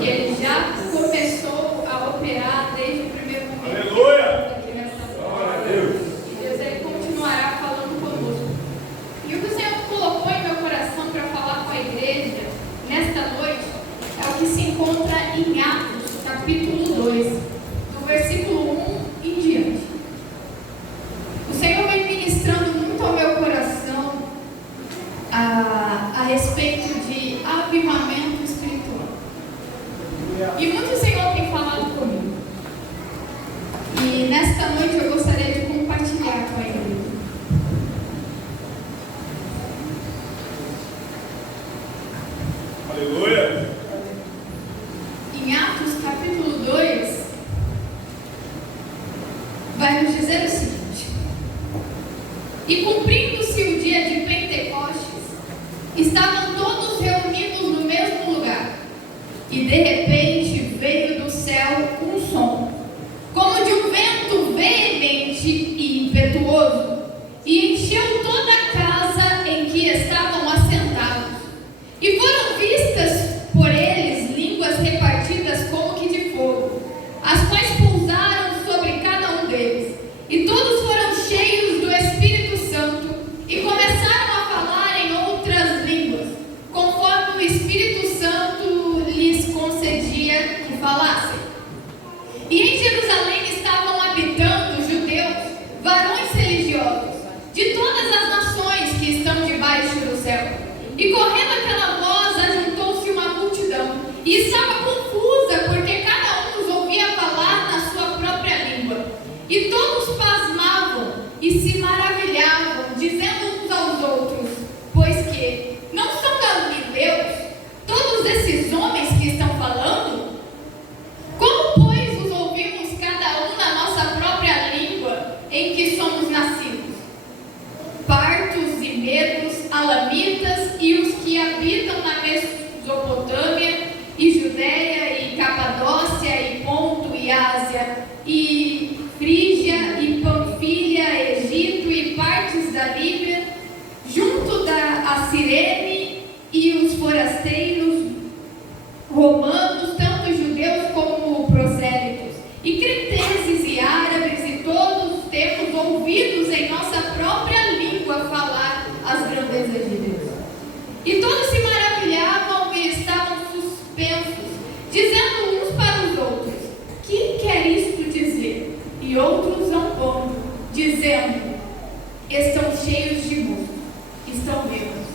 E Ele já começou a operar desde o primeiro momento. Aleluia! Aqui nessa Glória a Deus. E Deus, Ele continuará falando conosco. E o que o Senhor colocou em meu coração para falar com a igreja nesta noite é o que se encontra em Atos, capítulo 2, do versículo 1 em diante. O Senhor vem ministrando muito ao meu coração a respeito de avivamento espiritual. E muito o Senhor tem falado comigo. E nesta noite eu gostaria de compartilhar com a igreja. Aleluia! Em Atos capítulo 2, vai nos dizer o seguinte: e cumprindo-se o dia de Pentecostes, estavam todos reunidos no mesmo lugar, e de repente veio do céu um som, como de um vento veemente e impetuoso, e encheu toda a casa em que estavam assentados. E foram vistas por eles línguas repartidas como que de fogo, as quais pousaram sobre cada um deles. E todos foram cheios do Espírito Santo e começaram a falar em outras línguas, conforme o Espírito Santo lhes concedia que falassem. E em Jerusalém estavam habitando judeus, varões religiosos, de todas as nações que estão debaixo do céu. E correndo aquela voz, ajuntou-se uma multidão, e estava confusa, porque cada um os ouvia falar na sua própria língua. E todos pasmavam e se maravilhavam, dizendo uns aos outros: pois que não são galileus todos esses homens que estão falando? Como, pois, os ouvimos cada um na nossa própria língua em que somos nascidos? Partos e medos, alamitas e os que habitam na Mesopotâmia e Judeia e Capadócia e Ponto e Ásia e Frígia e Panfilha, Egito e partes da Líbia, junto da Cirene e os forasteiros romanos, tanto judeus como prosélitos, e cretenses e árabes, e todos temos ouvidos em nossa própria língua falar as grandezas de Deus. E todos se maravilhavam e estavam suspensos, dizendo uns para os outros: que quer isto dizer? E outros zombando, dizendo: estão cheios de mosto, estão bêbados.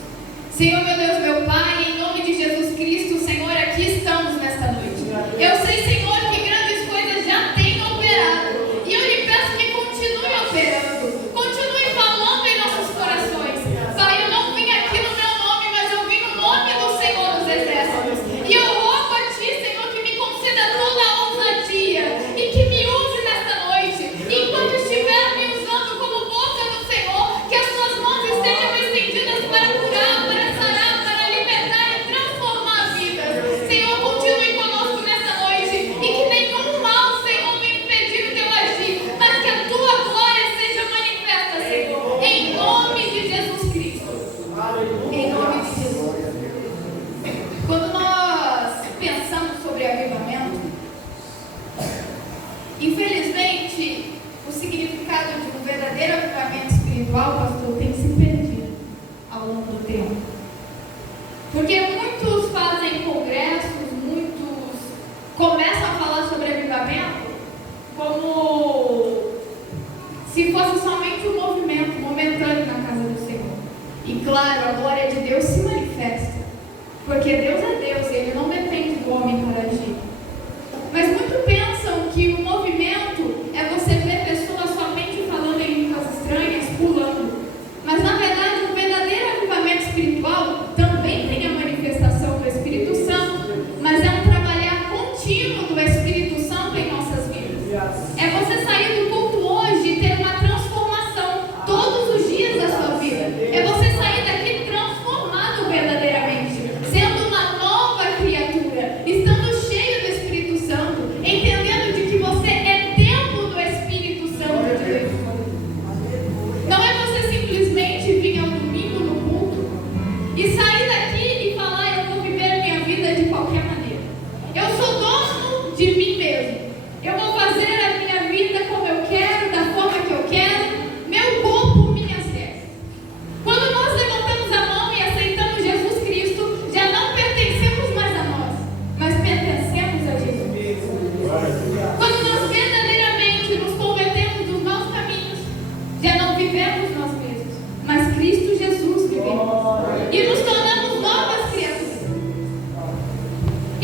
Senhor, meu Deus, meu Pai, em nome de Jesus Cristo, Senhor, aqui estamos nesta noite. Eu sei, Senhor, que grandes coisas já têm operado, e eu lhe peço que continue operando, continue falando em nossos corações. Pai, eu não vim aqui no meu nome, mas eu vim no nome do Senhor dos Exércitos. E eu rogo a Ti, Senhor, que me conceda toda a ousadia e que me use nesta noite. E enquanto estiver me usando como boca do Senhor, que as Suas mãos estejam estendidas para curar, para sarar, para libertar e transformar vidas. Senhor, continue conosco nessa noite e que nenhum mal, Senhor, venha impedir o Teu agir, mas que a Tua glória seja manifesta, Senhor, em nome de Jesus Cristo. Em nome de Jesus. Quando nós pensamos sobre avivamento, infelizmente, o significado de um verdadeiro avivamento espiritual, pastor, tem se perdido ao longo do tempo. Porque muitos fazem congressos, muitos começam a falar sobre avivamento como se fosse somente um movimento momentâneo na casa do Senhor. E claro, a glória de Deus se manifesta, porque Deus é Deus e Ele não depende do homem para agir. Mas muitos pensam que o movimento é você ver pessoas somente falando em línguas estranhas, pulando. Mas na verdade, o verdadeiro avivamento espiritual também tem a manifestação do Espírito Santo, mas é um trabalhar contínuo do Espírito Santo em nossas vidas. É você sair do culto hoje e ter uma transformação todos os dias da sua vida. É você sair daqui transformado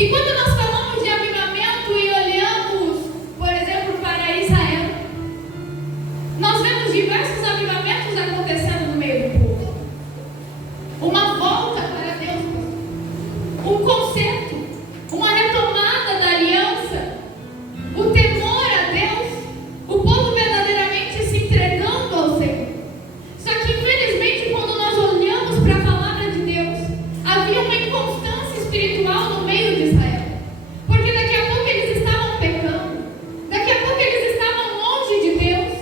E quando nós falamos de avivamento e olhamos, por exemplo, para Israel, nós vemos diversos avivamentos acontecendo no meio do povo. Uma volta para Deus, um conserto, uma retomada da aliança, o temor a Deus, o povo verdadeiramente se entregando ao Senhor. Só que infelizmente quando nós olhamos para a palavra de Deus, havia uma inconstância espiritual no meio de Israel. Porque daqui a pouco eles estavam pecando, daqui a pouco eles estavam longe de Deus,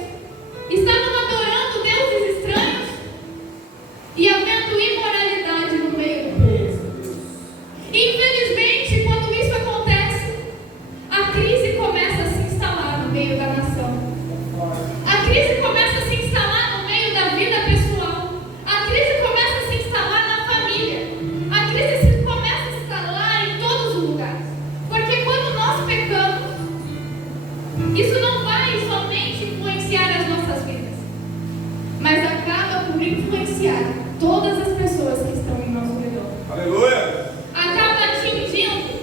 estavam adorando deuses estranhos e havendo imoralidade no meio do povo. Infelizmente, quando isso acontece, a crise começa a se instalar no meio da nação. A crise começa a se instalar no meio da vida pessoal. A crise começa a se instalar na família. A crise começa a se instalar em todos os lugares. Porque quando nós pecamos, isso não vai somente influenciar as nossas vidas, mas acaba por influenciar todas as pessoas que estão em nosso redor. Aleluia! Acaba atingindo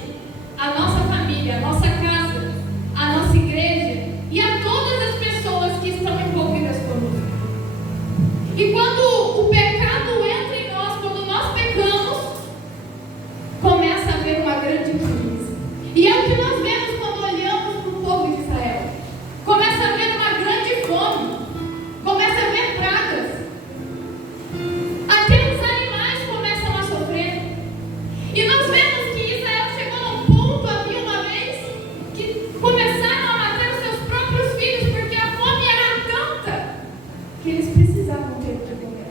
a nossa família, a nossa casa, a nossa igreja e a todas as pessoas que estão envolvidas conosco. E quando o pecado entra em nós, quando nós pecamos, começa a haver uma grande crise. E é o que nós vemos quando olhamos para o povo de Israel. Começa a haver uma grande fome, começa a haver pragas. Até os animais começam a sofrer. E nós vemos que Israel chegou num ponto, havia uma vez, que começaram a matar os seus próprios filhos, porque a fome era tanta que eles precisavam ter o que comer.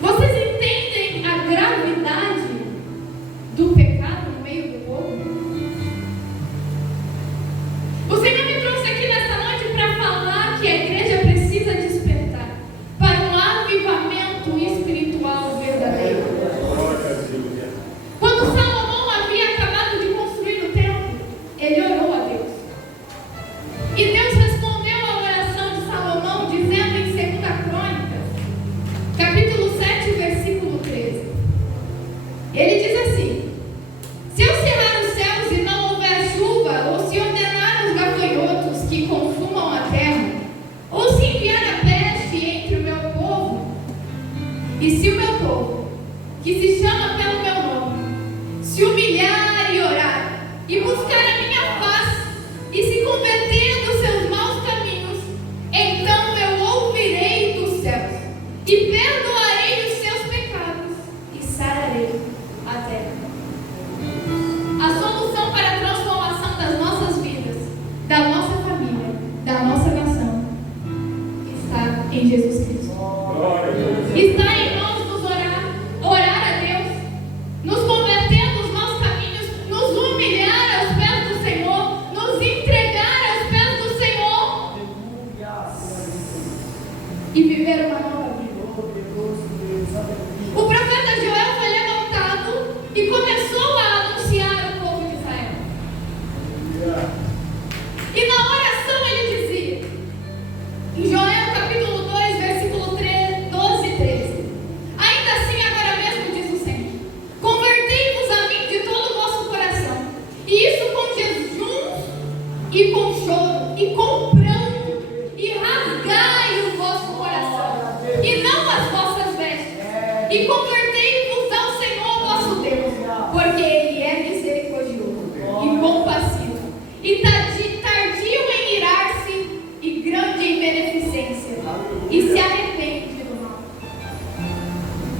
Vocês entendem a gravidade do pecado no meio do povo? O Senhor me trouxe aqui nessa noite para falar que a igreja precisa despertar para um avivamento espiritual verdadeiro. Quando Salomão havia acabado de construir o templo, ele orou a Deus. E Deus respondeu à oração de Salomão, dizendo em 2 Crônicas, capítulo 7, versículo 13. Ele diz assim: se eu cerrar os céus e não houver chuva, ou se ordenar os gafanhotos que consumam a terra, ou se enviar a peste entre o meu povo, e se o meu povo, que se chama pelo meu nome, se humilhar e orar, e buscar a minha face, e se converter dos seus maus caminhos, então eu ouvirei dos céus, e perdoarei os seus pecados, e sararei a terra. A solução para a transformação das nossas vidas, da nossa família, da nossa nação, está em Jesus Cristo. Está em nós nos orar a Deus, nos converter dos maus caminhos, nos humilhar aos pés do Senhor, nos entregar aos pés do Senhor e viver uma nova vida. O profeta Joel foi levantado e começou a anunciar o povo de Israel. E na oração ele dizia, em Joel capítulo 2, versículo 12 e 13: ainda assim agora mesmo diz o Senhor, convertei-vos a mim de todo o vosso coração, e isso com jejuns e com choro e com pranto, e rasgai o vosso coração e não as vossas vestes, e convertei-vos ao Senhor vosso Deus, porque Ele é misericordioso e compassivo, e tardio em irar-se e grande em beneficência, e se arrepende do mal.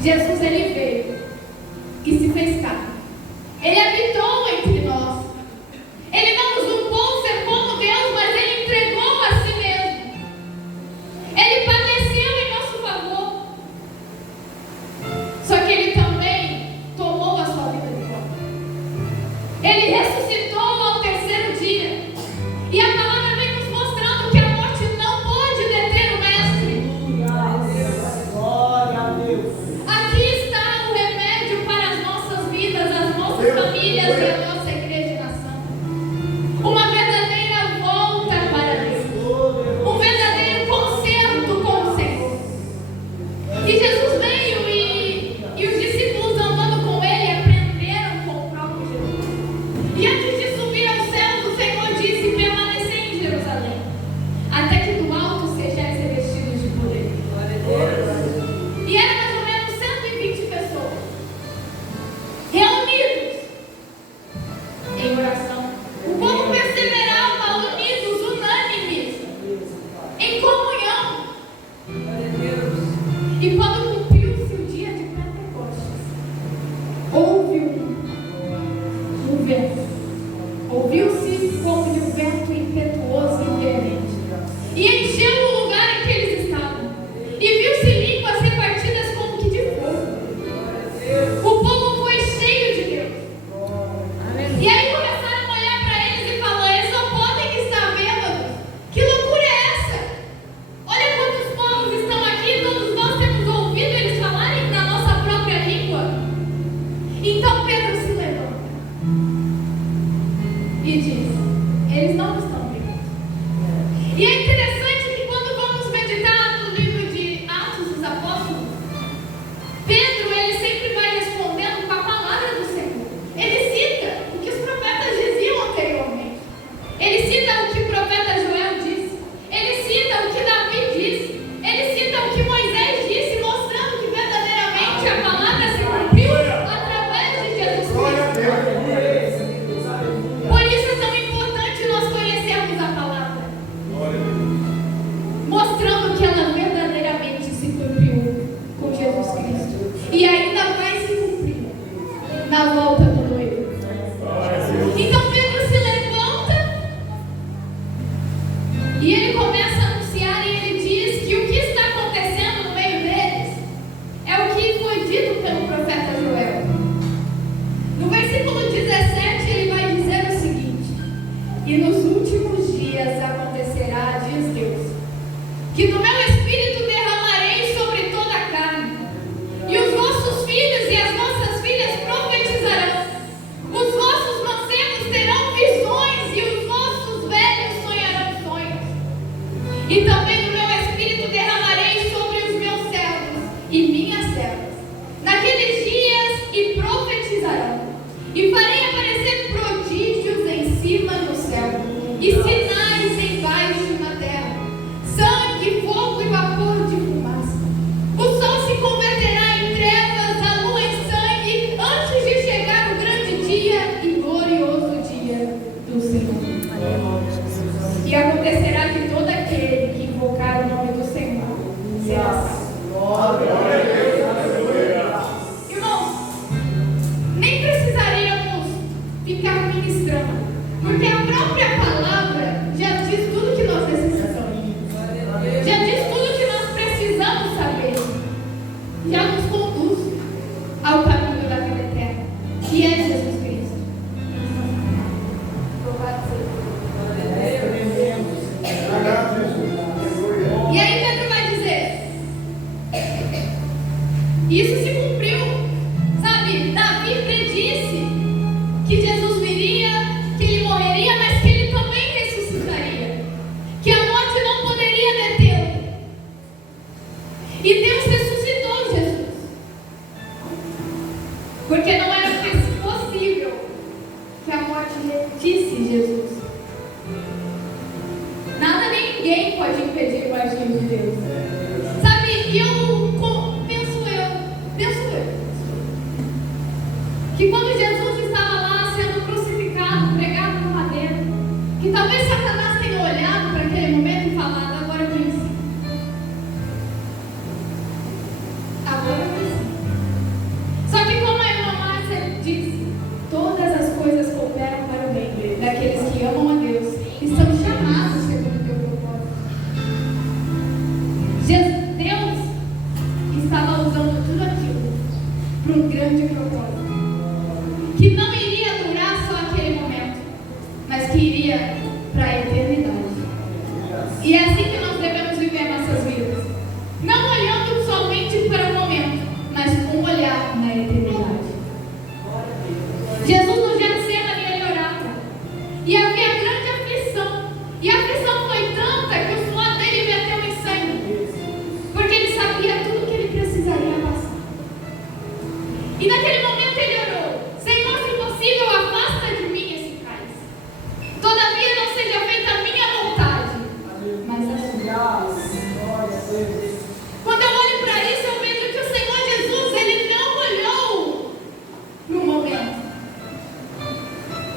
Jesus, Ele veio e se fez carne. Ele habitou entre nós. Ele não nos upou ser como Deus, mas Ele entregou a si mesmo. Ele padeceu em nosso favor. Só que Ele também tomou a sua vida de volta. Ele ressuscitou ao terceiro dia. E a palavra vem nos mostrando que a morte não pode deter o Mestre. Glória a Deus. Aqui está o remédio para as nossas vidas, as nossas famílias e a nossa vento. Ouviu-se como de um vento impetuoso e veemente, e encheu o lugar em que eles estavam, e viu-se línguas repartidas como que de fogo. O povo foi cheio de Deus. E aí começaram a olhar para eles e falar: eles não podem estar bêbados. Que loucura é essa? Olha quantos povos estão aqui, todos nós temos ouvido eles falarem na nossa própria língua. Então Pedro se levanta e diz: eles não estão bêbados. E é interessante que quando vamos meditar no livro de Atos dos Apóstolos, Pedro, ele sempre vai respondendo com a palavra do Senhor. Ele cita o que os profetas diziam anteriormente. Ele cita o que o profeta Joel disse. Ele cita o que Davi disse. Ele cita o que Moisés disse, mostrando que verdadeiramente a palavra se cumpriu através de Jesus Cristo. Por isso é tão importante nós conhecermos a palavra, mostrando que ela verdadeiramente se cumpriu com Jesus Cristo e ainda vai se cumprir na volta do noivo. Então Pedro se levanta e ele começa a anunciar, e ele diz que o que está acontecendo no meio deles é o que foi dito pelo profeta Joel. No versículo 17 ele vai dizer o seguinte: e nos últimos dias acontecerá, diz Deus, que do meu espírito derramarei sobre toda a carne, e os vossos filhos e as vossas filhas profetizarão, os vossos mancebos terão visões, e os vossos velhos sonharão sonhos. E também do meu espírito derramarei sobre os meus servos e minhas servas naqueles dias, e profetizarão, e farei aparecer prodígios em cima no céu, e sinais embaixo na terra, sangue, fogo e vapor de fumaça. O sol se converterá em trevas, a lua em sangue, antes de chegar o grande dia e glorioso dia do Senhor. E acontecerá que todo aquele que invocar o nome do Senhor será salvo. Irmãos, nem precisaríamos ficar ministrando, porque a própria palavra já diz tudo que nós necessitamos, já diz tudo que nós precisamos saber, já nos conduz ao caminho da vida eterna, que é Jesus Cristo. Louvado seja Deus. E aí Pedro vai dizer: isso se cumpriu. Sabe, Davi predisse que Jesus viria, que ele morreria, mas que ele também ressuscitaria, que a morte não poderia detê-lo. E Deus ressuscitou Jesus, porque não era possível que a morte retisse Jesus. Nada nem ninguém pode impedir o agir de Deus. Sabe, penso eu, que quando Jesus estava lá sendo crucificado, pregado no madeiro, que talvez Satanás tenha olhado para aquele momento e falado: agora eu venci. Agora eu venci. Só que como a irmã Márcia disse, todas as coisas cooperam para o bem daqueles que amam a Deus e são chamados segundo o teu propósito. Deus estava usando tudo aquilo para um grande propósito, que não iria durar só aquele momento, mas que iria para a eternidade. E é assim que nós devemos viver nossas vidas, não olhando somente para o momento, mas com um olhar na eternidade. Jesus no Getsemane, ele orava, e havia grande aflição, e a aflição foi tanta que o suor dele verteu em sangue, porque ele sabia tudo que ele precisaria passar. E naquele momento ele orou: Senhor, se possível, afasta de mim esse cálice. Todavia não seja feita a minha vontade, mas a sua. Quando eu olho para isso, eu vejo que o Senhor Jesus, ele não olhou para o momento,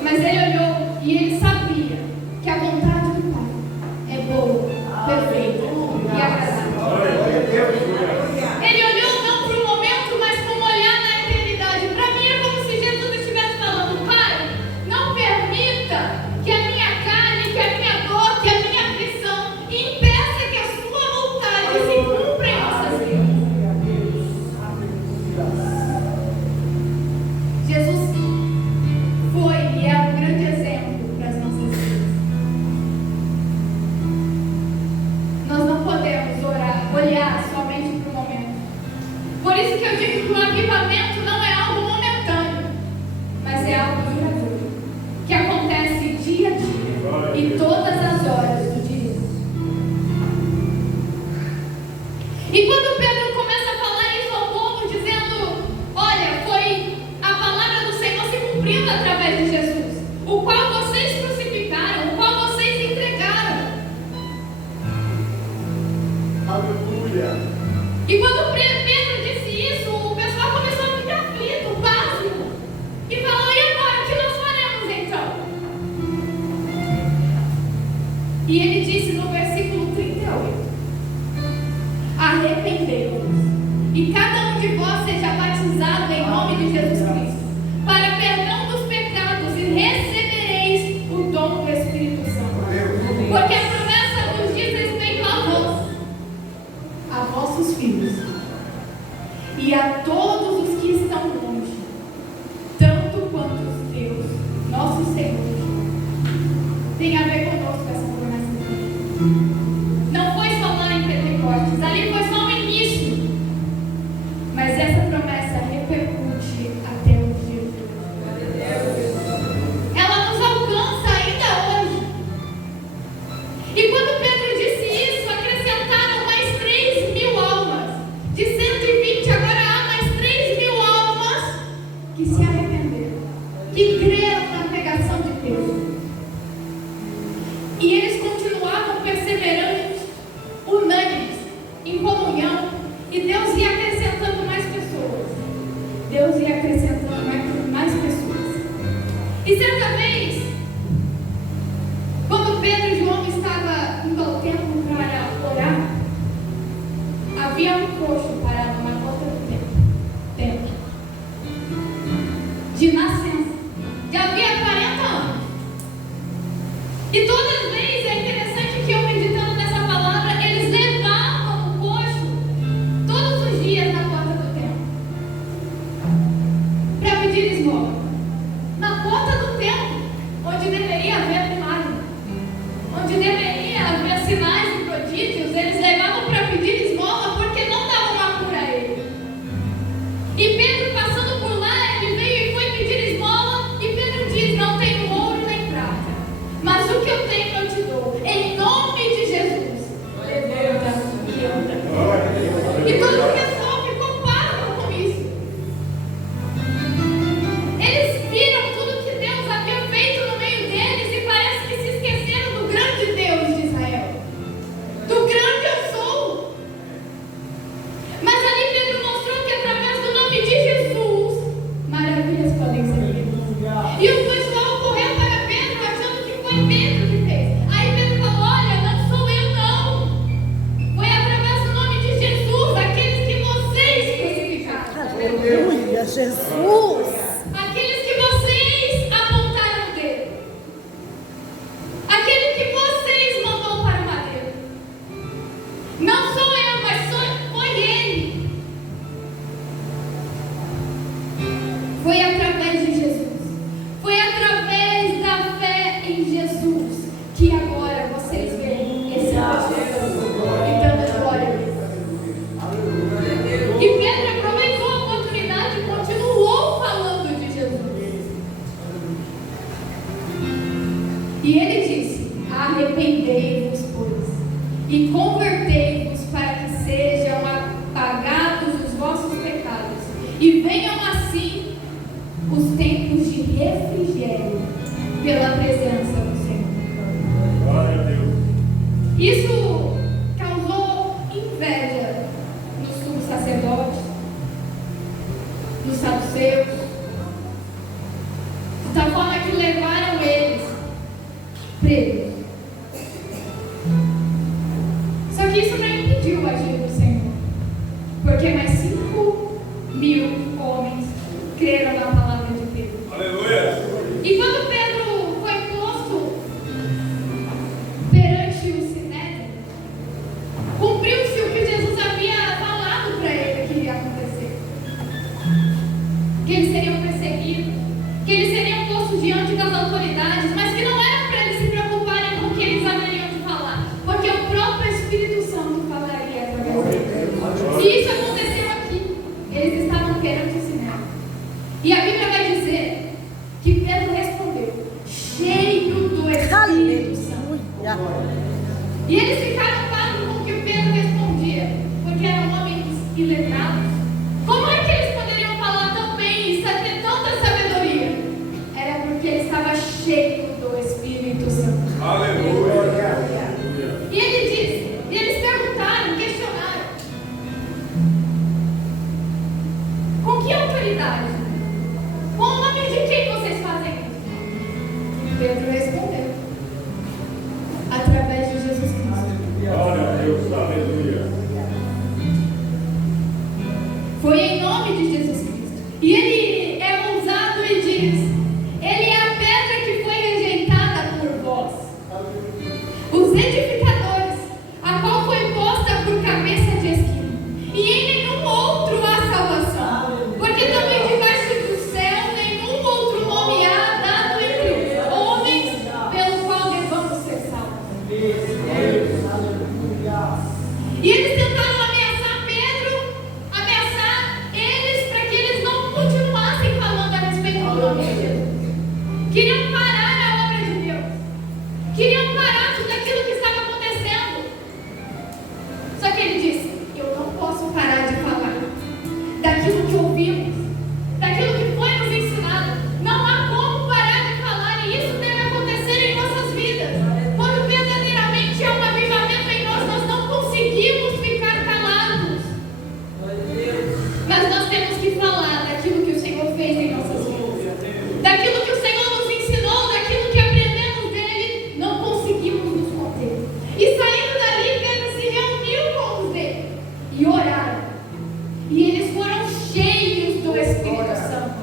mas ele olhou e ele sabia que a vontade do Pai é boa, perfeita e agradável. Ele olhou não para o momento, mas como olhar na eternidade. Para mim é como se Jesus estivesse falando: Pai, cumprindo através de Jesus, o qual vocês crucificaram, o qual vocês entregaram. Aleluia. E quando Pedro disse isso, o pessoal começou a ficar aflito, pasmo, e falou: e agora, o que nós faremos então? E ele disse no versículo 38: arrependei-vos, e cada um de vós seja batizado em nome de Jesus Cristo, para perdão dos pecados, e recebereis o dom do Espírito Santo. Porque a promessa nos diz respeito a vós, a vossos filhos, e a todos os que estão longe, tanto quanto os Deus, nosso Senhor, tem a ver conosco essa promessa aqui. Não foi só lá em Pentecostes, ali foi só o início, mas essa promessa repercute até os dias de hoje. Ela nos alcança ainda hoje. E quando Pedro disse isso, acrescentaram mais 3.000 almas. De 120, agora há mais 3.000 almas que se arrependeram, que creram na pregação de Deus. E eles continuavam perseverantes, unânimes, em comunhão, e Deus ia acrescentando mais pessoas. Deus ia acrescentando mais pessoas. E certa vez, quando Pedro e João estavam indo ao templo para orar, havia um coxo parado na porta do templo, de nascença, já havia 40 anos. E todas as vezes, é interessante que eu meditando nessa palavra, eles levavam o coxo todos os dias na porta do templo para pedir esmola. Na porta do templo, onde deveria haver milagre, onde deveria haver sinais e prodígios, eles levavam para pedir esmola porque não davam uma cura a ele. E Pedro, passando por lá, ele veio e foi pedir esmola, e Pedro diz: não tenho ouro nem prata, mas o que eu tenho eu te dou. Em nome de Jesus, levanta e anda. E todo o pessoal ficou parado com isso. Eles viram tudo que Deus havia feito no meio deles e parece que se esqueceram do grande Deus de Israel, do grande eu sou. Mas ali Pedro mostrou que através do nome de Jesus, maravilhas podem ser feitas. E o pessoal correu para Pedro, achando que foi Pedro que fez. Aí Pedro falou: olha, não sou eu não. Foi através do nome de Jesus, aqueles que vocês crucificaram. Aleluia, Jesus! Aqueles que vocês apontaram o dedo. Aquele que vocês mandou para o madeiro. Não sou eu, mas foi ele. Foi através de Jesus. Foi através da fé em Jesus que agora vocês veem esse projeto e dando glória a Deus. E Pedro aproveitou a oportunidade e continuou falando de Jesus. E ele disse: arrependei-vos, pois, e convertei-vos para que sejam apagados os vossos pecados, e venham assim os tempos de refrigério pela presença do Senhor. Glória a Deus. Isso causou inveja nos sumos sacerdotes, nos saduceus, de tal forma que levaram eles presos. Só que isso não impediu o agir do Senhor, porque mais 5.000 homens creram na palavra de Pedro. Aleluia. E quando Pedro foi posto perante o Sinédrio, cumpriu-se o que Jesus havia falado para ele que iria acontecer. Que eles seriam perseguidos, que eles seriam postos diante das autoridades, mas que não era para eles se preocuparem com o que eles haveriam de falar, porque o próprio Espírito Santo falaria através deles. E isso aconteceu aqui. Eles estavam perante o Sinédrio. E a Bíblia vai dizer que Pedro respondeu, cheio do Espírito Santo. E eles ficaram pasmos com o que o Pedro respondia, porque eram homens iletrados. Como é que eles poderiam falar tão bem e ter tanta sabedoria? verdade. Com o nome de quem vocês fazem isso? Pedro respondeu: através de Jesus Cristo. Glória a Deus, aleluia. Foi em nome de Jesus Cristo. E ele é ousado e diz: ele é a pedra que foi rejeitada por vós, os edificadores, a qual foi posta por cabeça de esquina. E em nenhum outro há salvação, porque também debaixo do céu nenhum outro nome há dado entre os homens pelo qual devamos ser salvos. E eles tentaram ameaçar Pedro, ameaçar eles para que eles não continuassem falando a respeito do nome de Jesus. Queriam parar a obra de Deus. Queriam parar tudo aquilo que estava acontecendo. Só que ele disse: eu não posso parar de falar daquilo que ouvimos, daquilo que foi nos ensinado. Não há como parar de falar, e isso deve acontecer em nossas vidas. Quando verdadeiramente há um avivamento em nós, nós não conseguimos ficar calados. Mas nós temos que falar daquilo que o Senhor fez em nossas vidas, daquilo que o Senhor nos ensinou, daquilo que aprendemos dele. Não conseguimos nos conter. E saindo dali, Pedro se reuniu com os dele e oraram. E eles foram cheios do Espírito Santo.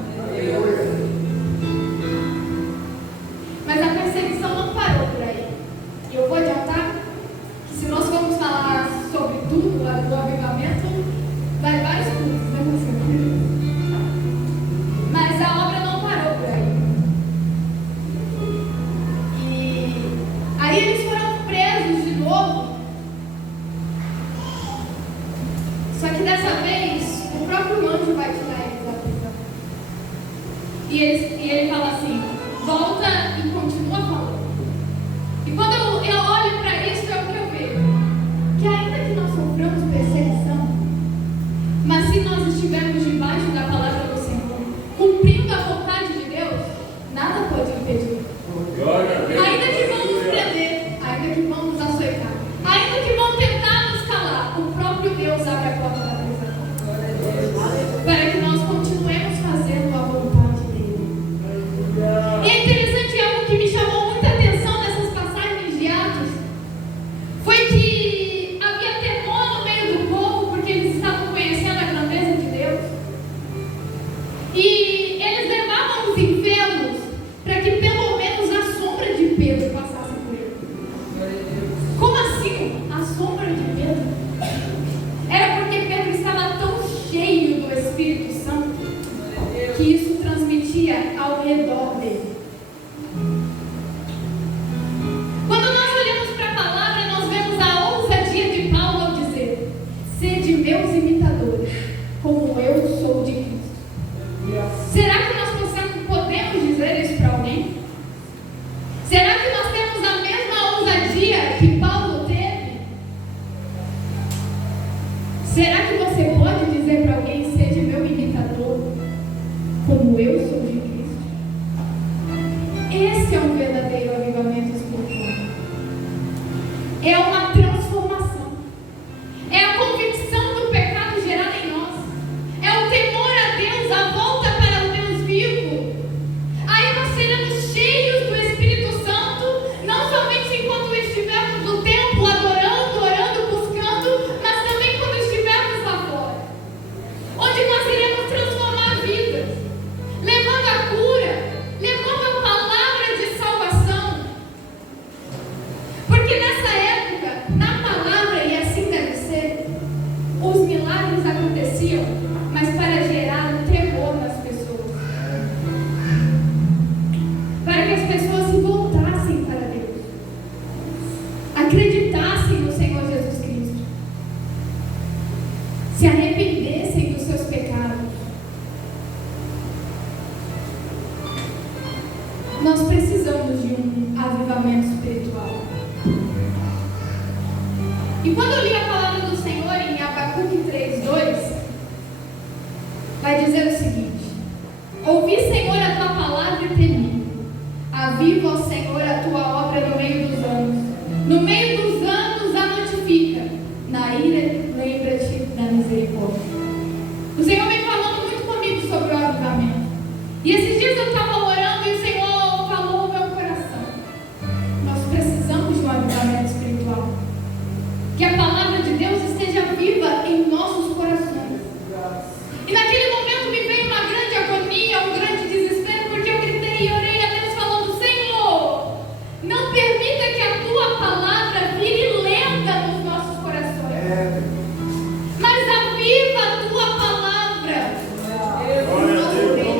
Mas a perseguição não parou por aí. E eu vou adiantar que se nós formos falar sobre tudo lá do avivamento, vai vários cultos, né, você? Mas a obra não parou por aí. E aí eles foram presos de novo. Só que dessa vez o próprio anjo vai tirar eles da prisão. E ele fala assim: volta e continua falando. E quando eu olho para isso, é o que eu vejo: que ainda que nós soframos perseguição, mas se nós estivermos debaixo da palavra do Senhor, cumprindo a vontade de Deus, nada pode impedir. Glória a Deus. Ainda que vão nos prender, ainda que vão nos açoitar, ainda que vão tentar nos calar, o próprio Deus abre a porta da prisão, para que nós continuemos fazendo a vontade dele. E é interessante, algo que me chamou muita atenção nessas passagens de Atos foi que havia temor no meio do povo, porque eles estavam conhecendo a grandeza de Deus. E eles levavam os enfermos para que pelo menos a sombra de Pedro passasse por ele. Como assim? A sombra de Pedro? Era porque Pedro estava tão cheio do Espírito Santo que isso transmitia ao redor dele. Quando nós olhamos para a palavra, nós vemos a ousadia de Paulo ao dizer: sede meus imitadores, como eu sou de Cristo. Será que nós podemos dizer isso para alguém? Será que nós temos a mesma ousadia que Paulo teve? Será que você pode dizer para alguém: seja meu imitador, como eu sou de Cristo? Esse é um verdadeiro avivamento espiritual. É uma transformação. É a convicção do pecado gerado em nós. É o temor a Deus, a volta para o Deus vivo. Aí nós seremos cheios do Espírito Santo, não somente enquanto estivermos no templo adorando, orando, buscando, mas também quando estivermos lá fora, onde nós iremos transformar vidas, levando a cura, levando a palavra de salvação. Porque nessa época, na palavra, e assim deve ser, os milagres aconteciam, mas para gerar um temor nas pessoas, para que as pessoas se voltassem para Deus, acreditassem no Senhor Jesus Cristo, se arrependessem dos seus pecados. Nós precisamos de um avivamento espiritual. E quando eu li a palavra do Senhor em Abacuque 3:2, vai dizer o seguinte: ouvi, Senhor, a tua palavra e temi. Aviva, ó Senhor, a tua obra no meio dos anos. No meio dos anos a notifica. Na ira, lembra-te da misericórdia. O Senhor vem falando muito comigo sobre o avivamento. E esses dias eu estava orando e o Senhor falou ao meu coração: nós precisamos de um avivamento espiritual. Que a palavra de Deus esteja viva em nossos corações. E naquele momento me veio uma grande agonia, um grande desespero, porque eu gritei e orei a Deus falando: Senhor, não permita que a tua palavra vire lenda nos nossos corações, mas aviva a tua palavra no nosso meio.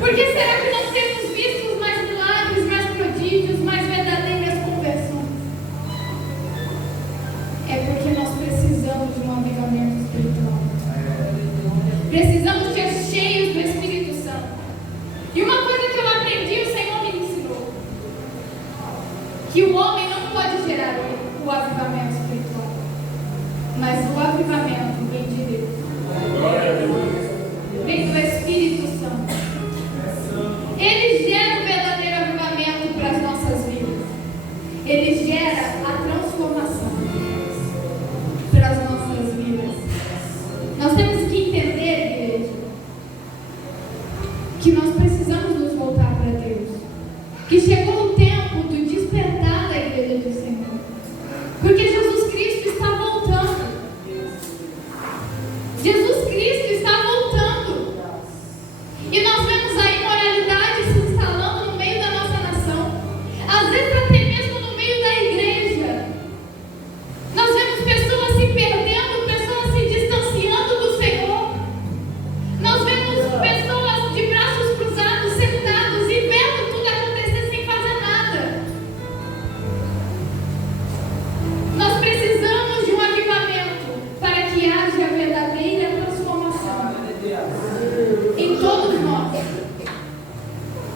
Porque será que não temos visto mais milagres, mais prodígios, mais verdadeiras conversões? É porque nós precisamos de um avivamento espiritual. Precisamos ser cheios do Espírito Santo. E uma coisa que eu aprendi, o Senhor me ensinou: que o homem não pode gerar o avivamento espiritual, mas o avivamento vem de Deus. Glória a Deus. Vem do Espírito Santo. Ele gera o verdadeiro avivamento para as nossas vidas. Ele gera a transformação para as nossas vidas. Nós temos que entender, igreja, que nós precisamos nos voltar para Deus. Que chegou o tempo do despertar da igreja do Senhor. Porque Jesus Cristo está voltando. Jesus Cristo está voltando. E nós vemos a imoralidade se instalando no meio da nossa nação. Às vezes até mesmo no meio da igreja. Nós vemos pessoas se perdendo, pessoas se distanciando do Senhor. Nós vemos pessoas de braços cruzados, sentados e vendo tudo acontecer sem fazer nada. Nós precisamos de um avivamento para que haja verdadeira transformação em todos nós,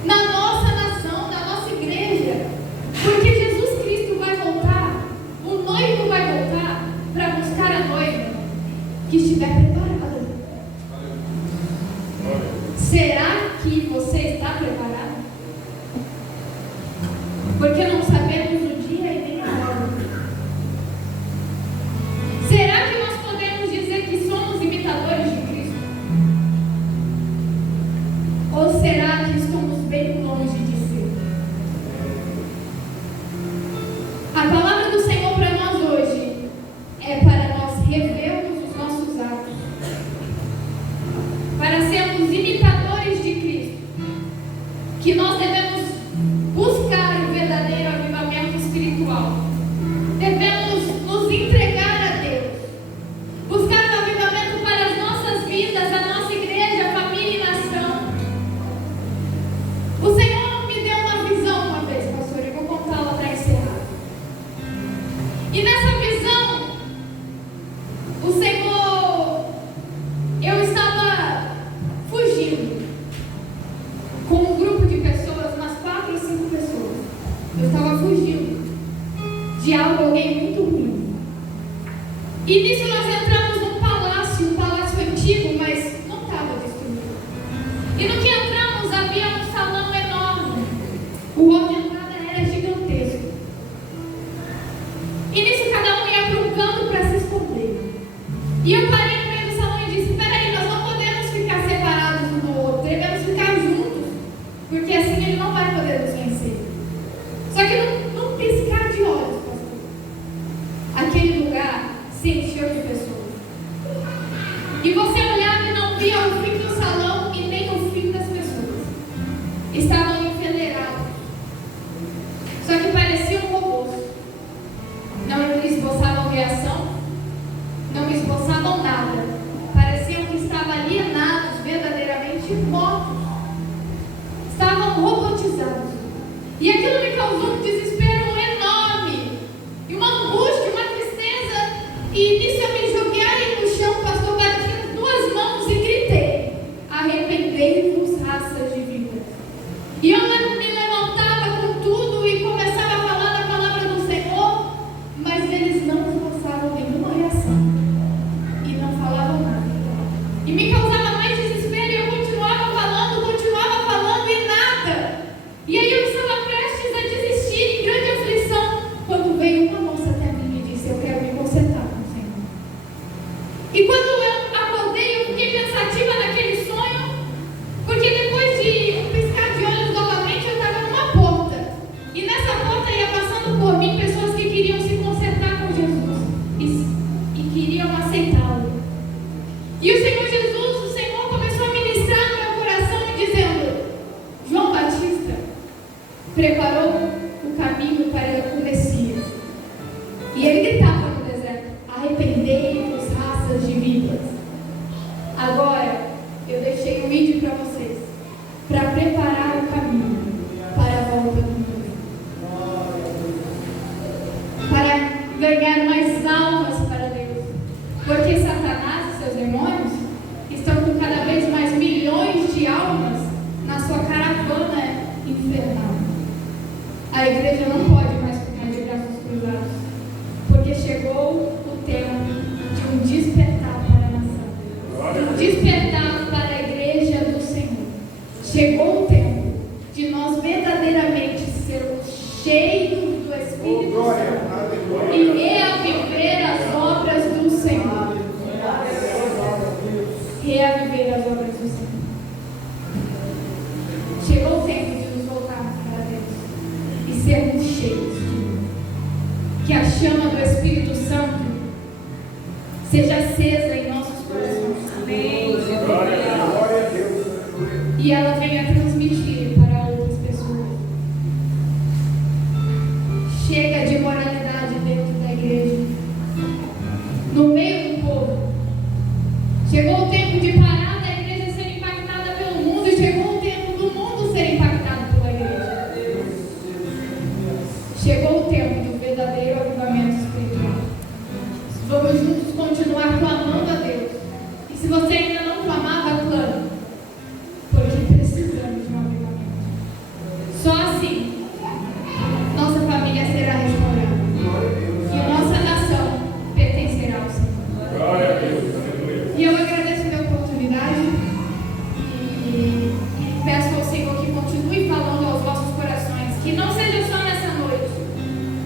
na nossa nação, na nossa igreja. Porque Jesus Cristo vai voltar, o noivo vai voltar para buscar a noiva que estiver preparada. Será que você está preparado? Porque não sabemos o dia e nem a hora. Será que nós podemos dizer que somos imitadores de Cristo? Ou será que estamos bem longe de ser? A palavra do Senhor para nós hoje é para nós revermos os nossos atos, para sermos imitadores de Cristo, que nós devemos buscar o verdadeiro avivamento espiritual, devemos nos entregar a Deus, buscar o avivamento para as nossas vidas, a nossa igreja, família e nação. O Senhor me deu uma visão uma vez, pastor, eu vou contá-la para encerrar. E nessa visão, o Senhor, eu estava fugindo com um grupo de pessoas, umas 4 ou 5 pessoas. Eu estava fugindo de algo, alguém muito ruim. E nisso nós entramos num palácio, um palácio antigo, mas não estava destruído. E no que entramos havia um salão enorme. O hall de entrada era gigantesco. E nisso cada um ia para um canto para se esconder. E eu parei no meio do salão e disse: peraí, nós não podemos ficar separados um do outro, devemos ficar juntos, porque assim ele não vai poder nos vencer. Só que num piscar de olhos, pastor, aquele lugar se encheu de pessoas. E você olhava e não via o fim do salão e nem o fim das pessoas. Estavam enfileirados. Só que pareciam robôs. Não esboçavam reação, não esboçavam nada. Pareciam que estavam alienados, verdadeiramente mortos. Estavam robotizados. E aquilo me causou um desespero enorme, e uma angústia, uma tristeza. E nisso eu me joguei ali no chão, pastor, bati as 2 mãos e gritei: arrependei-vos, raças de vida. E eu me levantava com tudo e começava a falar da palavra do Senhor, mas eles não esboçavam nenhuma reação e não falavam nada. E me causava mais desespero e eu continuava falando e nada. E aí eu estava prestes a desistir, sua caravana infernal. A igreja não pode mais ficar de braços cruzados, porque chegou o tempo de um despertar para a nação, de um despertar para a igreja do Senhor. Chegou o tempo de nós verdadeiramente sermos cheios do Espírito Santo e reaviver as obras do Senhor. Reaviver as obras do Senhor. Chegou o tempo de nos voltarmos para Deus e sermos cheios de Deus. Que a chama do Espírito Santo seja acesa em nossos corações. Amém. Glória a Deus. E ela venha transmitir para outras pessoas. Chega de moralidade dentro da igreja, no meio do povo. Chegou o tempo de parar da igreja ser impactada pelo mundo e chegou o tempo do mundo ser impactado pela igreja. Chegou o tempo do verdadeiro avivamento espiritual. Vamos juntos continuar clamando a Deus. E se você ainda não clamava, clame, porque precisamos de um avivamento. Só assim nossa família será restaurada e nossa nação pertencerá ao Senhor. Glória a Deus. E eu agradeço pela oportunidade e peço ao Senhor que continue falando aos vossos corações, que não seja só nessa noite,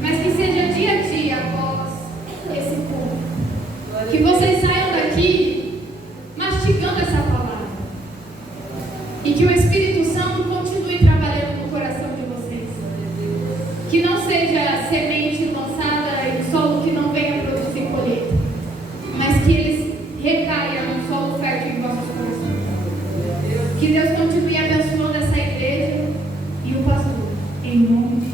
mas que seja dia a dia após esse culto. Que vocês saiam daqui mastigando essa palavra e que o Espírito Santo continue trabalhando no coração de vocês. Que não seja semente lançada em solo que não venha produzir colheita, mas que eles recaia num solo fértil em vossos corações. Que Deus continue abençoando essa igreja e o pastor, em nome de